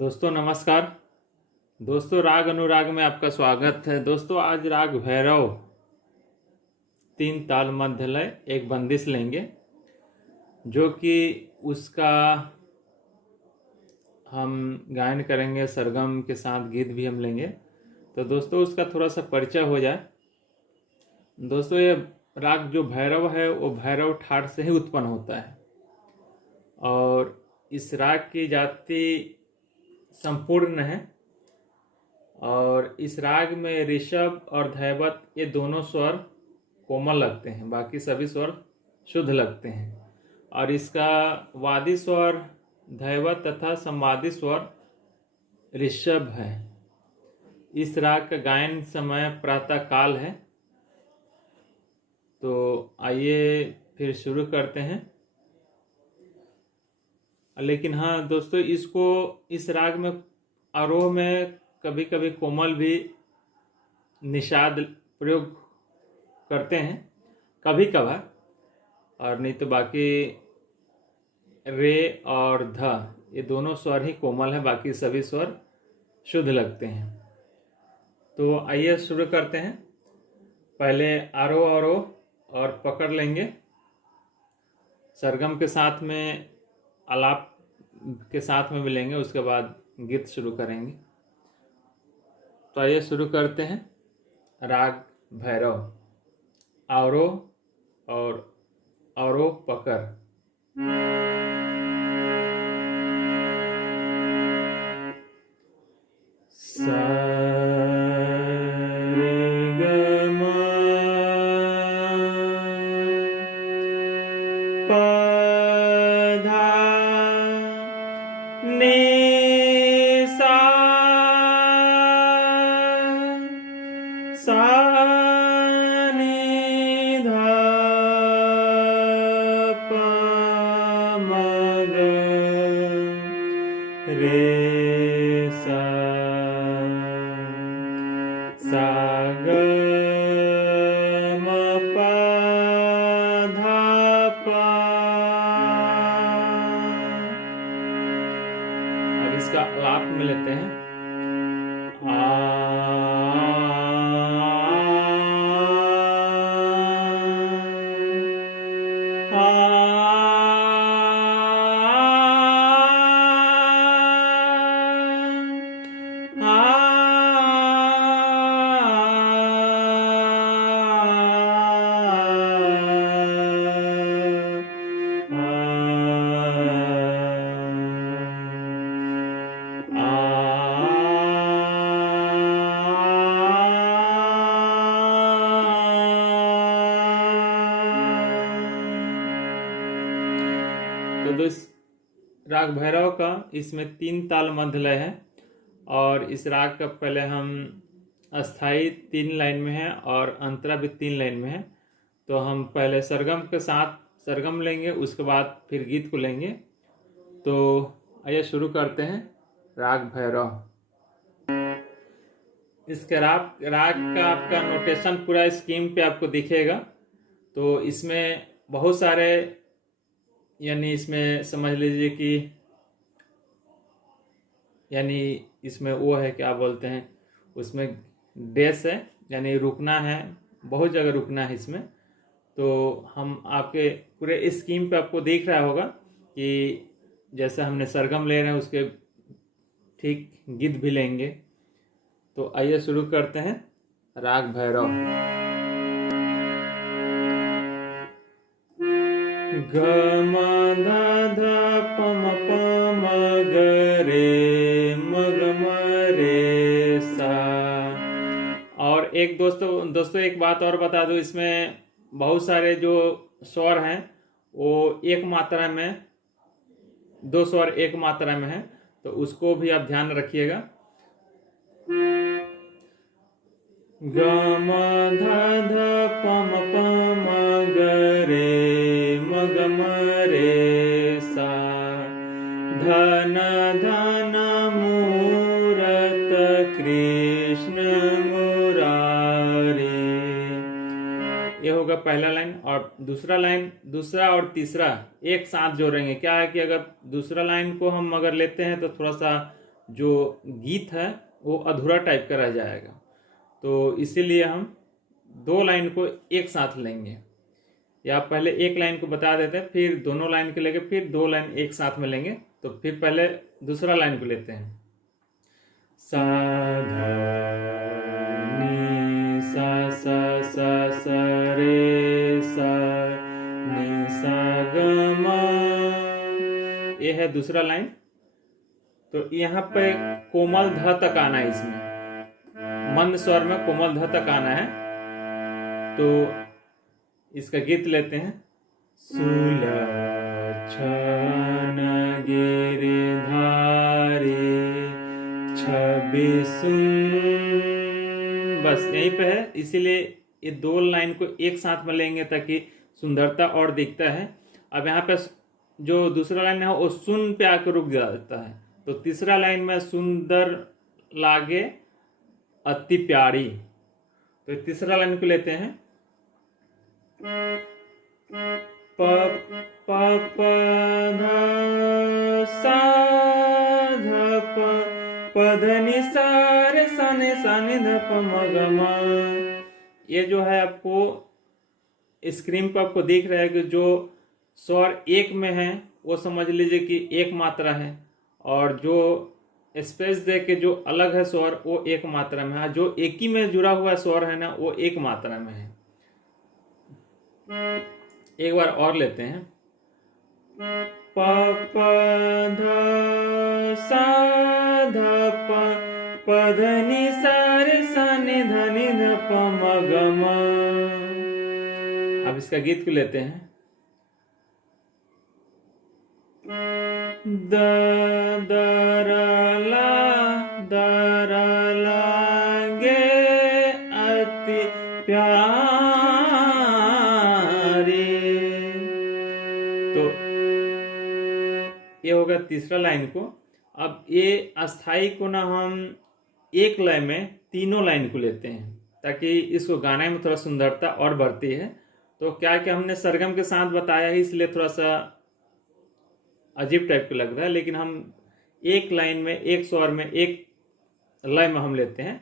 दोस्तों नमस्कार। दोस्तों राग अनुराग में आपका स्वागत है। दोस्तों आज राग भैरव 3 ताल मध्य लय एक बंदिश लेंगे, जो कि उसका हम गायन करेंगे, सरगम के साथ गीत भी हम लेंगे। तो दोस्तों उसका थोड़ा सा परिचय हो जाए। दोस्तों ये राग जो भैरव है वो भैरव ठाट से ही उत्पन्न होता है और इस राग की जाति संपूर्ण है और इस राग में ऋषभ और धैवत ये दोनों स्वर कोमल लगते हैं, बाकी सभी स्वर शुद्ध लगते हैं। और इसका वादी स्वर धैवत तथा संवादी स्वर ऋषभ है। इस राग का गायन समय प्रातः काल है। तो आइए फिर शुरू करते हैं। लेकिन हाँ दोस्तों, इस राग में आरोह में कभी कभी कोमल भी निषाद प्रयोग करते हैं, कभी कभार, और नहीं तो बाकी रे और ध ये दोनों स्वर ही कोमल है, बाकी सभी स्वर शुद्ध लगते हैं। तो आइए शुरू करते हैं। पहले आरोह अवरोह और पकड़ लेंगे, सरगम के साथ में आलाप के साथ में मिलेंगे, उसके बाद गीत शुरू करेंगे। तो आइए शुरू करते हैं। राग भैरव, आरोह और अवरोह पकड़। अब इसका आलाप में लेते हैं। तो इस राग भैरव का इसमें 3 ताल मध्य लय है और इस राग का पहले हम अस्थाई 3 लाइन में है और अंतरा भी 3 लाइन में है। तो हम पहले सरगम के साथ सरगम लेंगे, उसके बाद फिर गीत को लेंगे। तो आइए शुरू करते हैं। राग भैरव। इसके राग का आपका नोटेशन पूरा स्कीम पे आपको दिखेगा। तो इसमें बहुत सारे, यानी इसमें समझ लीजिए कि यानी इसमें वो है, क्या बोलते हैं, उसमें डेस है, यानी रुकना है, बहुत जगह रुकना है इसमें। तो हम आपके पूरे स्कीम पे आपको दिख रहा होगा कि जैसे हमने सरगम ले रहे हैं उसके ठीक गीत भी लेंगे। तो आइए शुरू करते हैं। राग भैरव। ग म ध ध प म प म ग रे म ग म रे सा। और एक दोस्तों एक बात और बता दूं, इसमें बहुत सारे जो स्वर हैं वो एक मात्रा में, 2 स्वर एक मात्रा में है, तो उसको भी आप ध्यान रखिएगा। ग म ध ध प म प म ग रे म ग म रे सा। धन धन मूरत कृष्ण मुरारी। ये होगा पहला लाइन। और दूसरा और तीसरा एक साथ जोड़ेंगे। क्या है कि अगर दूसरा लाइन को हम अगर लेते हैं तो थोड़ा सा जो गीत है वो अधूरा टाइप का रह जाएगा। तो इसीलिए हम 2 लाइन को एक साथ लेंगे, या पहले एक लाइन को बता देते हैं, फिर दोनों लाइन को लेंगे, फिर 2 लाइन एक साथ में लेंगे। तो फिर पहले दूसरा लाइन को लेते हैं। सा धा नी सा सा सा सा रे सा नी सा ग म, ये है दूसरा लाइन। तो यहाँ पे कोमल ध तक आना है, इसमें मंद स्वर में कोमल ध तक आना है। तो इसका गीत लेते हैं। सुलक्षण गिरिधारी छवि बस यहीं पे है। इसीलिए ये 2 लाइन को एक साथ में लेंगे ताकि सुंदरता और दिखता है। अब यहाँ पे जो दूसरा लाइन है वो सुन पे आकर रुक जाता है। तो तीसरा लाइन में सुंदर लागे अति प्यारी। तो तीसरा लाइन को लेते हैं। प प प ध सा ध प प ध नि सा रे सा नि ध प म ग म। ये जो है आपको स्क्रीन पर आपको दिख रहा है कि जो स्वर एक में है वो समझ लीजिए कि एक मात्रा है, और जो स्पेस दे के जो अलग है स्वर वो एक मात्रा में है। जो एक ही में जुड़ा हुआ स्वर है ना वो एक मात्रा में है। एक बार और लेते हैं। प प ध सा ध प प ध नि सा रे सा नि ध प म ग म। अब इसका गीत को लेते हैं। द द र ला गे अति प्यारी। तो ये होगा तीसरा लाइन को। अब ये अस्थाई को ना हम एक लय में तीनों लाइन को लेते हैं ताकि इसको गाने में थोड़ा सुंदरता और बढ़ती है। तो क्या कि हमने सरगम के साथ बताया है इसलिए थोड़ा सा अजीब टाइप का लग रहा है, लेकिन हम एक लाइन में एक स्वर में एक लय में हम लेते हैं।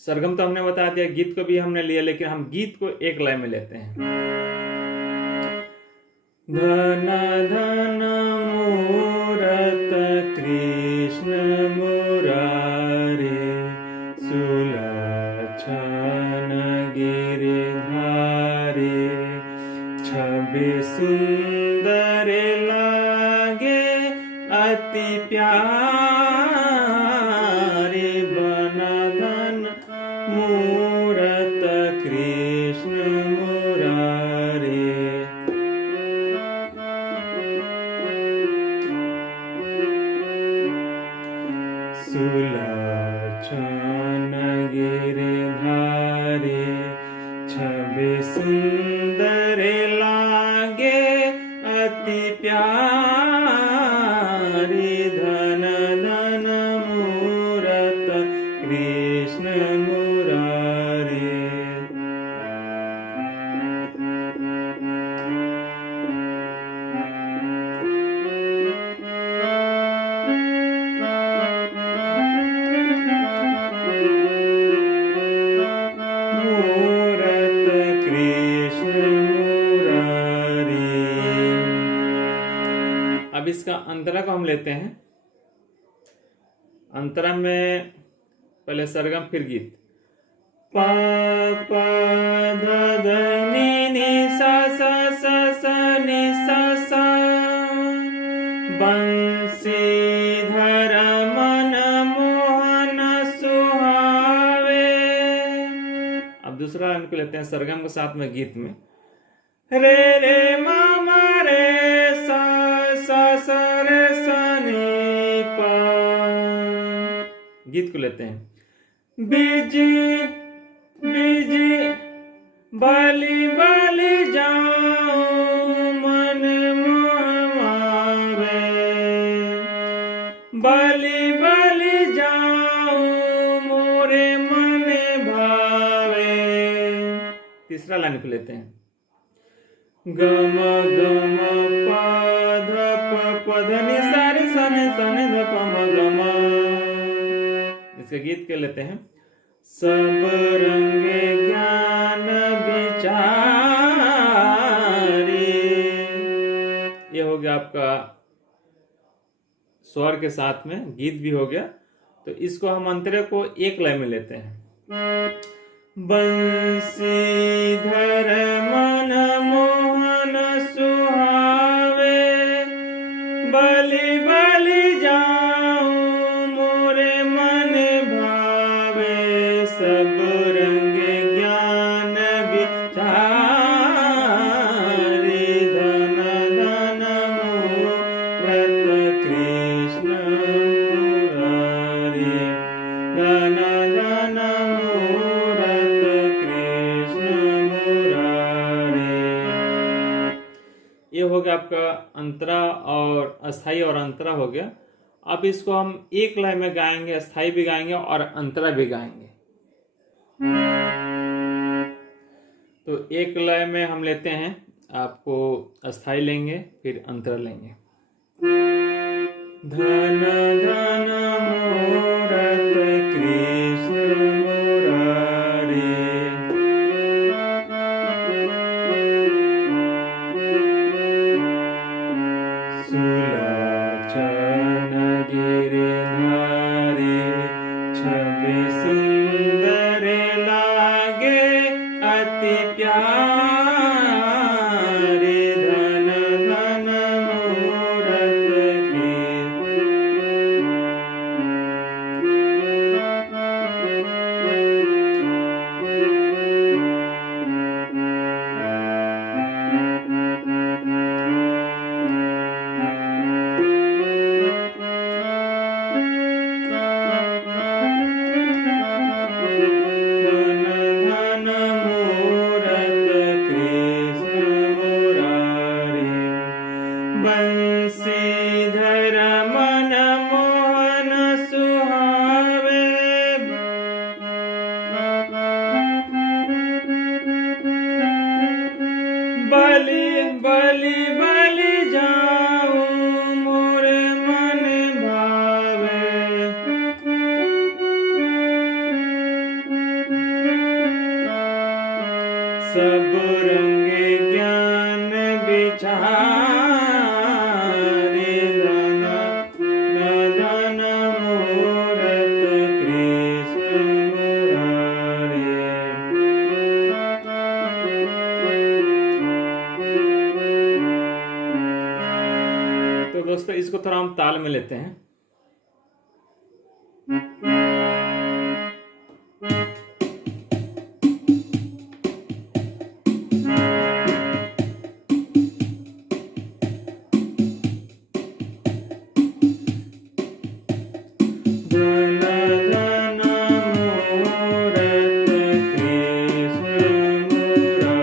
सरगम तो हमने बता दिया, गीत को भी हमने लिया, लेकिन हम गीत को एक लय में लेते हैं। धन धन मूरत कृष्ण मुरारे सुलक्षण गिरिधारी छवि सुंदर लागे अति प्यारी। बन धन मूरत कृष्ण मुरारे। सुलक्षण गिरिधारी छवि सुंदर लागे अति प्यारी। धन धन मूरत कृष्ण मुरारे। मूरत कृष्ण मुरारी। अब इसका अंतरा को हम लेते हैं। अंतरा में पहले सरगम फिर गीत। प प ध ध नि नि सा सा सा सा नि सा सा बंसीधर मन मोहन सुहावे। अब दूसरा इनको लेते हैं सरगम के साथ में गीत में। रे रे मामा रे सा सा सा रे सा नि पा। गीत को लेते हैं। बीजी बीजी बाली बाली जाऊं मन मोहमावे। बाली बाली जाऊं मोरे मन भावे। तीसरा लाइन को लेते हैं। गम गम प ध प प धनि सारे सने सने ध प म ग म। इसका गीत के लेते हैं। सब रंगे ज्ञान विचारी, ये हो गया आपका स्वर के साथ में, गीत भी हो गया। तो इसको हम अंतरे को एक लय में लेते हैं। बंसीधर मन मोहन सुहावे, बलि बलि जाऊं मोरे मन भावे। सब रंगे ज्ञान विचारी, धन धन मूरत कृष्ण मुरारी। धन धन मूरत कृष्ण मुरारी। ये हो गया आपका अंतरा और अस्थाई और अंतरा हो गया। अब इसको हम एक लय में गाएंगे, अस्थाई भी गाएंगे और अंतरा भी गाएंगे। तो एक लय में हम लेते हैं, आपको अस्थाई लेंगे फिर अंतरा लेंगे। धन धन मूरत कृष्ण मुरारी। सुलोचन गिरिधारी, छवि सुंदर लागे अति प्यारी। धन धन मूरत बंसीधर मन मोहन सुहावे, बलि बलि बलि जाऊं मोरे मन भावे। सब रंगे ज्ञान विचारी, धन धन मूरत कृष्ण मुरारी। तो दोस्तों इसको थोड़ा हम ताल में लेते हैं। धन धन मूरत कृष्ण मुरारी।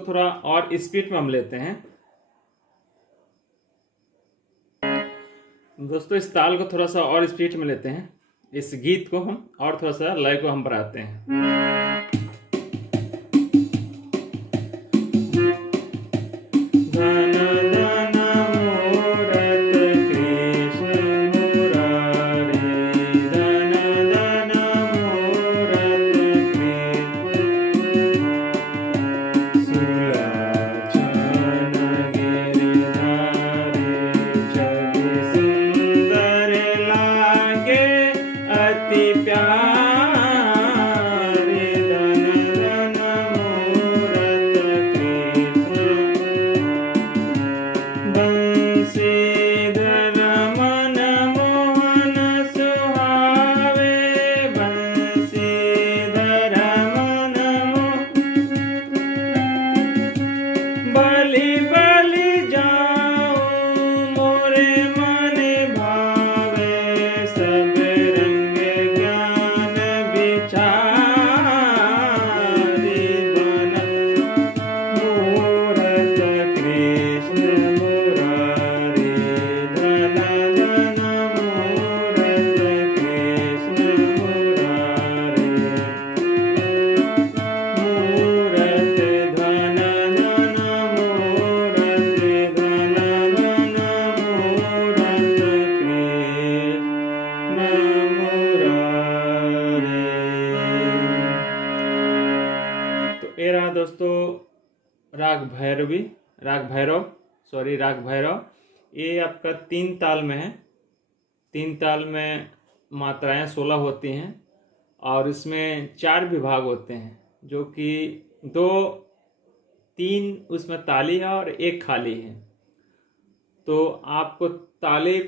थोड़ा और स्पीड में हम लेते हैं। दोस्तों इस ताल को थोड़ा सा और स्पीड में लेते हैं, इस गीत को हम और थोड़ा सा लय को हम बढ़ाते हैं। ये रहा दोस्तों राग भैरव। ये आपका 3 ताल में है। 3 ताल में मात्राएं 16 होती हैं और इसमें 4 विभाग होते हैं, जो कि 3 उसमें ताली है और 1 खाली है। तो आपको ताली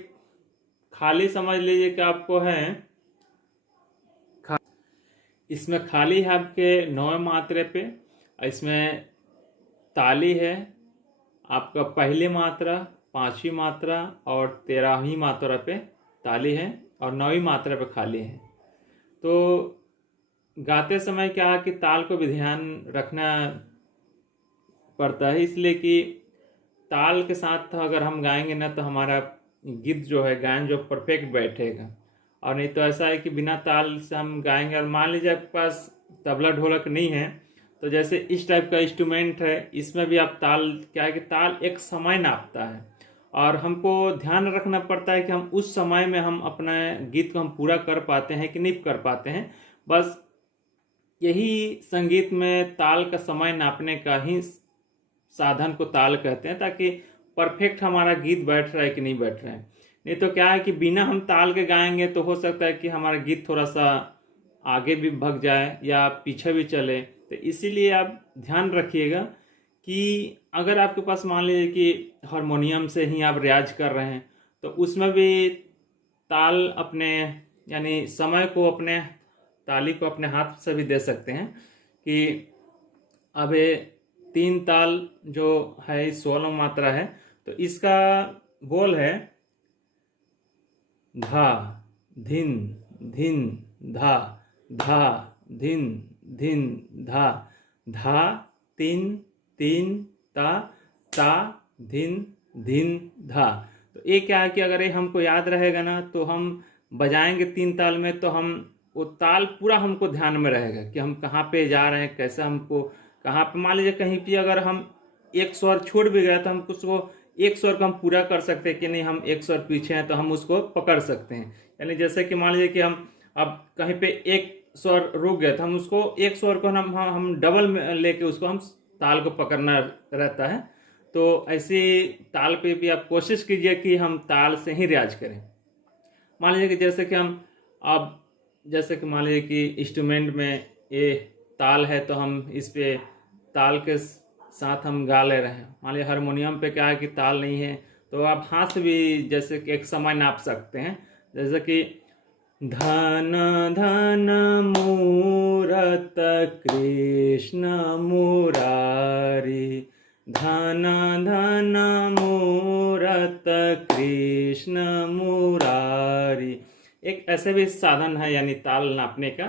खाली समझ लीजिए कि आपको है, इसमें खाली है आपके 9वें मात्रे पे, इसमें ताली है आपका पहली मात्रा, 5वीं मात्रा और 13वीं मात्रा पे ताली है और 9वीं मात्रा पे खाली है। तो गाते समय क्या है कि ताल को भी ध्यान रखना पड़ता है, इसलिए कि ताल के साथ अगर हम गाएंगे ना तो हमारा गीत जो है, गायन जो परफेक्ट बैठेगा। और नहीं तो ऐसा है कि बिना ताल से हम गाएंगे और मान लीजिए आपके पास तबला ढोलक नहीं है, तो जैसे इस टाइप का इंस्ट्रूमेंट है, इसमें भी आप ताल, क्या है कि ताल एक समय नापता है और हमको ध्यान रखना पड़ता है कि हम उस समय में हम अपना गीत को हम पूरा कर पाते हैं कि नहीं कर पाते हैं। बस यही संगीत में ताल का समय नापने का ही साधन को ताल कहते हैं, ताकि परफेक्ट हमारा गीत बैठ रहा है कि नहीं बैठ रहा है। नहीं तो क्या है कि बिना हम ताल के गाएंगे तो हो सकता है कि हमारा गीत थोड़ा सा आगे भी भग जाए या पीछे भी चले। तो इसीलिए आप ध्यान रखिएगा कि अगर आपके पास मान लीजिए कि हारमोनियम से ही आप रियाज कर रहे हैं, तो उसमें भी ताल अपने, यानी समय को अपने, ताली को अपने हाथ से भी दे सकते हैं कि अब ये 3 ताल जो है 16 मात्रा है, तो इसका बोल है धा धिन धिन धा धा धिन धिन धा धा 3 3 ता ता धिन धिन धा। तो ये क्या है कि अगर ये हमको याद रहेगा ना तो हम बजाएंगे 3 ताल में, तो हम वो ताल पूरा हमको ध्यान में रहेगा कि हम कहाँ पे जा रहे हैं, कैसे हमको कहाँ पे, मान लीजिए कहीं पे अगर हम एक स्वर छोड़ भी गए तो हम उसको एक स्वर को हम पूरा कर सकते हैं कि नहीं, हम एक स्वर पीछे हैं तो हम उसको पकड़ सकते हैं। यानी जैसे कि मान लीजिए कि हम अब कहीं पे एक स्वर रुक गए तो हम उसको एक स्वर को हम डबल में लेके उसको हम ताल को पकड़ना रहता है। तो ऐसी ताल पे भी आप कोशिश कीजिए कि हम ताल से ही रियाज करें। मान लीजिए कि जैसे कि हम अब जैसे कि मान लीजिए कि इंस्ट्रूमेंट में ये ताल है तो हम इस पे ताल के साथ हम गा ले रहे हैं। मान लीजिए हारमोनियम पे क्या है कि ताल नहीं है, तो आप हाथ से भी जैसे कि एक समय नाप सकते हैं, जैसे कि धन धन मूरत कृष्ण मुरारी, धन धन मूरत कृष्ण मुरारी। एक ऐसे भी साधन है यानी ताल नापने का।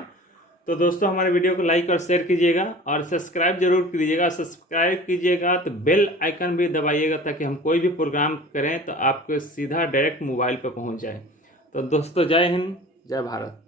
तो दोस्तों हमारे वीडियो को लाइक और शेयर कीजिएगा और सब्सक्राइब जरूर कीजिएगा। सब्सक्राइब कीजिएगा तो बेल आइकन भी दबाइएगा ताकि हम कोई भी प्रोग्राम करें तो आपको सीधा डायरेक्ट मोबाइल पर पहुंच जाए। तो दोस्तों जय हिंद, जय भारत।